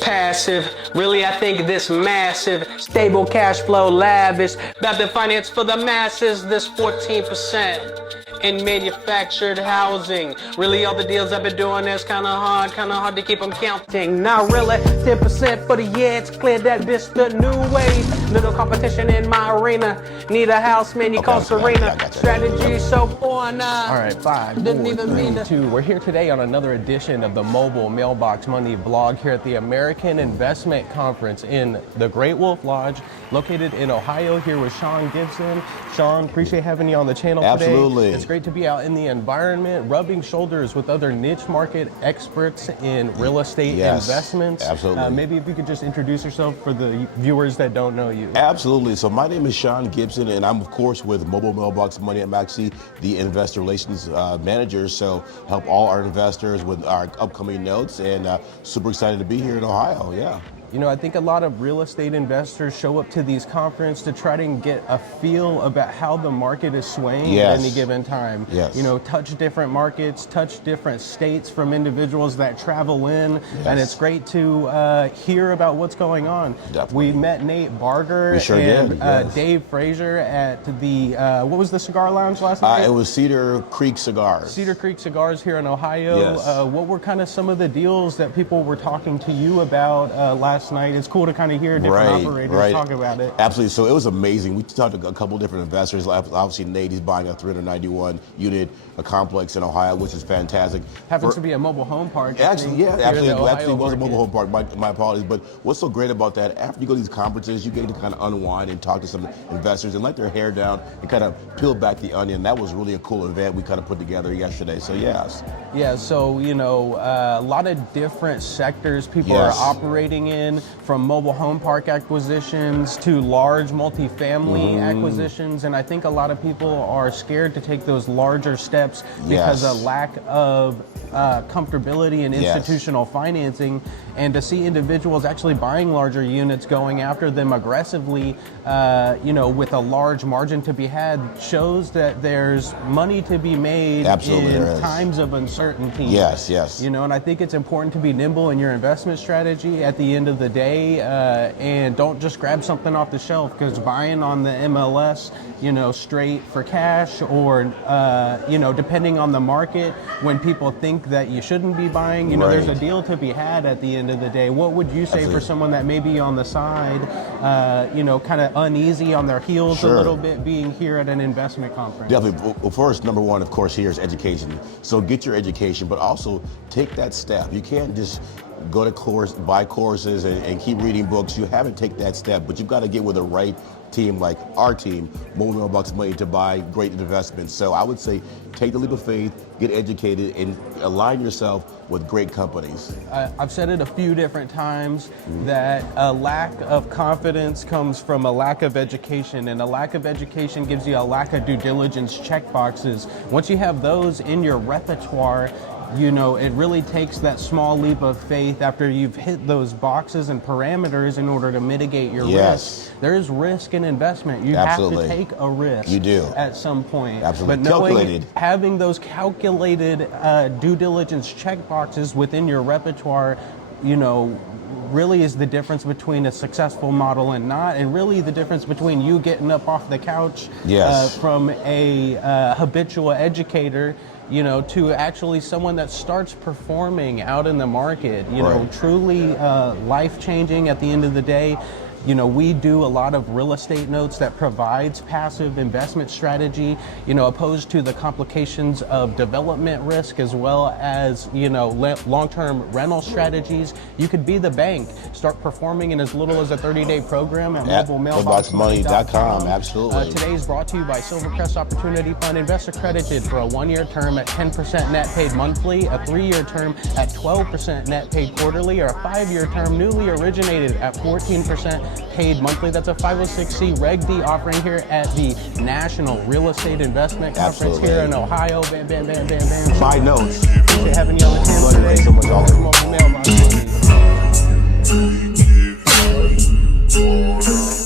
passive. Really, I think this massive, stable cash flow, lavish, about to finance for the masses, this 14% in manufactured housing. Really, all the deals I've been doing is kinda hard to keep them counting. Not really, 10% for the year, it's clear that this the new way. Little competition in my arena. Need a house, man, you call Serena. Strategy so far now. All right, 5, 4, 3, 2. We're here today on another edition of the Mobile Mailbox Money blog here at the American Investment Conference in the Great Wolf Lodge, located in Ohio, here with Sean Gibson. Sean, appreciate having you on the channel today. Absolutely. It's great to be out in the environment, rubbing shoulders with other niche market experts in real estate investments. Absolutely. Maybe if you could just introduce yourself for the viewers that don't know you. Absolutely. So my name is Sean Gibson, and I'm, of course, with Mobile Mailbox Money. I'm actually the investor relations manager, so help all our investors with our upcoming notes, and super excited to be here in Ohio. Yeah. You know, I think a lot of real estate investors show up to these conferences to try to get a feel about how the market is swaying at any given time. You know, touch different markets, touch different states from individuals that travel in, and it's great to hear about what's going on. Definitely. We met Nate Barger and Dave Frazier at the, what was the cigar lounge last night? It was Cedar Creek Cigars. Cedar Creek Cigars here in Ohio. What were kind of some of the deals that people were talking to you about last night? It's cool to kind of hear different operators talk about it. Absolutely. So it was amazing. We talked to a couple different investors. Obviously, Nate, he's buying a 391 unit, a complex in Ohio, which is fantastic. Happens to be a mobile home park. Actually, actually it was a mobile home park. My apologies. But what's so great about that, after you go to these conferences, you get to kind of unwind and talk to some investors and let their hair down and kind of peel back the onion. That was really a cool event we kind of put together yesterday. So yes. Yeah, so, you know, a lot of different sectors people are operating in, from mobile home park acquisitions to large multifamily acquisitions. And I think a lot of people are scared to take those larger steps because of lack of comfortability in institutional financing. And to see individuals actually buying larger units, going after them aggressively, you know, with a large margin to be had, shows that there's money to be made in times of uncertainty. You know, and I think it's important to be nimble in your investment strategy at the end of the day, and don't just grab something off the shelf, because buying on the MLS, you know, straight for cash, or you know, depending on the market, when people think that you shouldn't be buying, you know, there's a deal to be had at the end of the day. What would you say for someone that may be on the side, you know, kind of uneasy on their heels a little bit, being here at an investment conference? Definitely. Well, first, number one, of course, here is education. So get your education, but also take that step. You can't just go to buy courses and keep reading books. You haven't taken that step, but you've got to get with the right team, like our team, Mobile Mailbox Money, to buy great investments. So I would say take the leap of faith, get educated, and align yourself with great companies. I've said it a few different times that a lack of confidence comes from a lack of education, and a lack of education gives you a lack of due diligence check boxes. Once you have those in your repertoire, you know, it really takes that small leap of faith after you've hit those boxes and parameters in order to mitigate your risk. There is risk in investment. You have to take a risk. You do. At some point. Absolutely. But having those calculated due diligence check boxes within your repertoire, you know, really is the difference between a successful model and not, and really the difference between you getting up off the couch from a habitual educator, you know, to actually someone that starts performing out in the market, you know, truly life-changing at the end of the day. You know, we do a lot of real estate notes that provides passive investment strategy, you know, opposed to the complications of development risk, as well as, you know, long-term rental strategies. You could be the bank, start performing in as little as a 30-day program at mobilemailboxmoney.com. Absolutely. Today's brought to you by Silvercrest Opportunity Fund. Invest accredited for a 1-year term at 10% net paid monthly, a 3-year term at 12% net paid quarterly, or a 5-year term newly originated at 14% paid monthly. That's a 506C Reg D offering here at the National Real Estate Investment Conference here in Ohio. Bam, bam, bam, bam, bam. Buy notes. Appreciate having you on the channel today. Thanks so much, all. Mobile Mailbox Money.